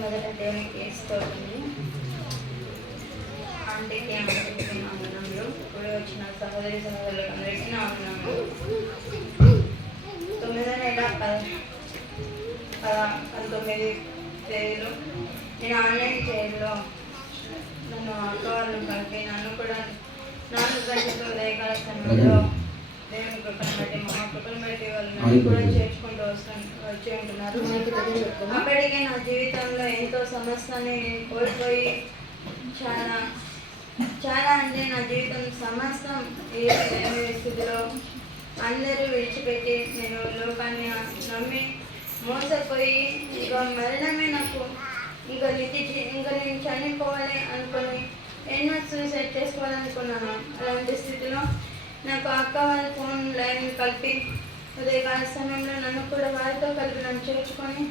మొదట దేవునికి స్తోత్రములు. ఆంటీకి నా వందనములు. ఇప్పుడు వచ్చిన సహోదరి సహోదరులకు అందరికీ నా వందనములు. 9వ నెల 19 తేదీలో నేను ఆన్లైన్ చేయడంలో నన్ను అక్క వాళ్ళు కలిపి నన్ను కూడా 4 గంటలకు ఉదయకాల సమయంలో దేవుని కృపను బట్టి మా కృపను బట్టి వాళ్ళు నన్ను కూడా చేర్చుకుంటూ వచ్చి ఉంటున్నారు. అప్పటికే నా జీవితంలో ఎంతో సమస్యని కోల్పోయి చాలా అంటే నా జీవితం సమస్తం ఏమి స్థితిలో అందరూ విడిచిపెట్టి నేను లోకాన్ని నమ్మి మోసపోయి ఇక మరణమే నాకు ఇంకా నేను చనిపోవాలి అనుకుని ఎన్నో సూసైడ్ చేసుకోవాలనుకున్నాను. అలాంటి స్థితిలో నాకు అక్క వాళ్ళ ఫోన్ లైన్ కలిపి ఉదయకాల సమయంలో నన్ను కూడా వారితో కలిపి నన్ను చేర్చుకొని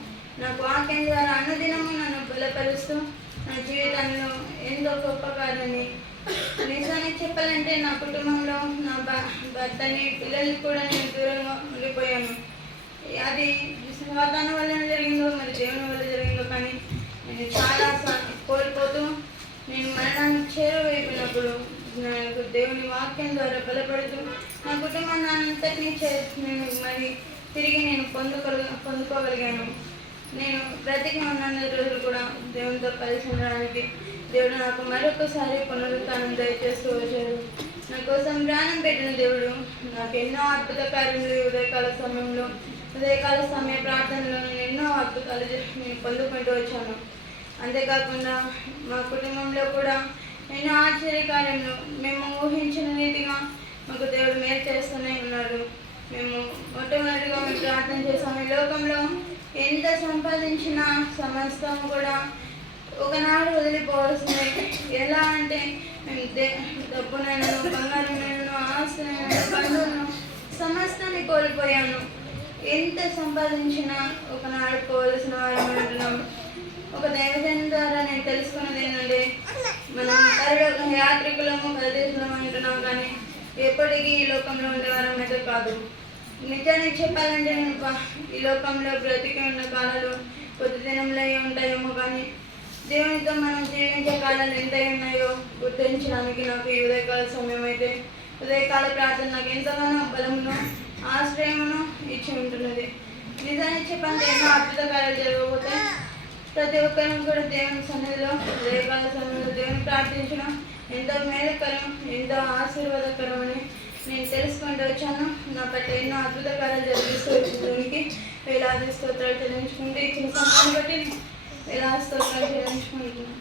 నాకు వాక్యం ద్వారా అన్నదినము నన్ను బలపరుస్తూ నా జీవితంలో ఎంతో గొప్ప కార్యాన్ని నిజానికి చెప్పాలంటే నా కుటుంబంలో నా భర్తని పిల్లల్ని కూడా నేను దూరంగా ఉండిపోయాను. అది సాధారణ వల్ల జరిగిందో మరి దేవుని వల్ల జరిగిందో కానీ నేను చాలా కోల్పోతూ నేను మరణానికి చేరువైపోయినప్పుడు నాకు దేవుని వాక్యం ద్వారా బలపడుతూ నా కుటుంబాన్ని అంతటినీ నేను మరి తిరిగి నేను పొందుకోగలిగాను. నేను బ్రతికి ఉన్న రోజులు కూడా దేవునితో కలిసి ఉండడానికి దేవుడు నాకు మరొకసారి పునరుత్థానం దయచేస్తూ వచ్చాడు. నా కోసం ప్రాణం పెట్టిన దేవుడు నాకు ఎన్నో అద్భుత కార్యములు ఉదయకాల సమయ ప్రార్థనలో నేను ఎన్నో అద్భుతాలు నేను పొందుకుంటూ వచ్చాను. అంతేకాకుండా మా కుటుంబంలో కూడా ఎన్నో ఆశ్చర్యకార్యములు మేము ఊహించిన రీతిగా మాకు దేవుడు మేలు చేస్తూనే ఉన్నాడు. మేము మొట్టమొదటిగా మేము ప్రార్థన చేసాము. ఈ లోకంలో ఎంత సంపాదించినా సమస్తం కూడా ఒకనాడు వదిలిపోవాల్సిందే. ఎలా అంటే మేము డబ్బునైనా బంగారునైనా ఆస్తునైనా బంధువులను సమస్తాన్ని కోల్పోయాను. ఎంత సంపాదించినా ఒకనాడు పోవలసిన వారు అంటున్నాము. ఒక దైవజనం ద్వారా నేను తెలుసుకున్నది ఏంటంటే మనం పరలోక యాత్రికులము పరదేశులము అంటున్నాం కానీ ఎప్పటికీ ఈ లోకంలో ఉండేవారం అయితే కాదు. నిజానికి చెప్పాలంటే నేను ఈ లోకంలో బ్రతికి ఉన్న కాలాలు కొద్ది దినంలో ఉంటాయేమో కానీ దేవునితో మనం జీవించే కాలాలు ఎంత ఉన్నాయో గుర్తించడానికి నాకు ఈ ఉదయకాల సమయం అయితే ఉదయకాల ప్రార్థన నాకు ఎంతగానో బలమును ఆశ్రయమును ఇచ్చి ఉంటున్నది. నిజానికి చెప్పాలంటే ఎన్నో అద్భుత కార్యాలు జరగకపోతే ప్రతి ఒక్కరిని కూడా దేవుని సన్నిధిలో ఉదయకాల సమయంలో దేవుని ప్రార్థించడం ఎంతో మేలుకరం, ఎంతో ఆశీర్వాదకరం అని నేను తెలుసుకుంటూ వచ్చాను. నా పట్ల ఎన్నో అద్భుత కార్యాలు జరిగిస్తూ దేవునికి వేలాది స్తోత్రాలు చెల్లించుకుంటూ ఇచ్చిన సమయాన్ని బట్టి వేలాది స్తోత్రాలు చెల్లించుకుంటున్నాను.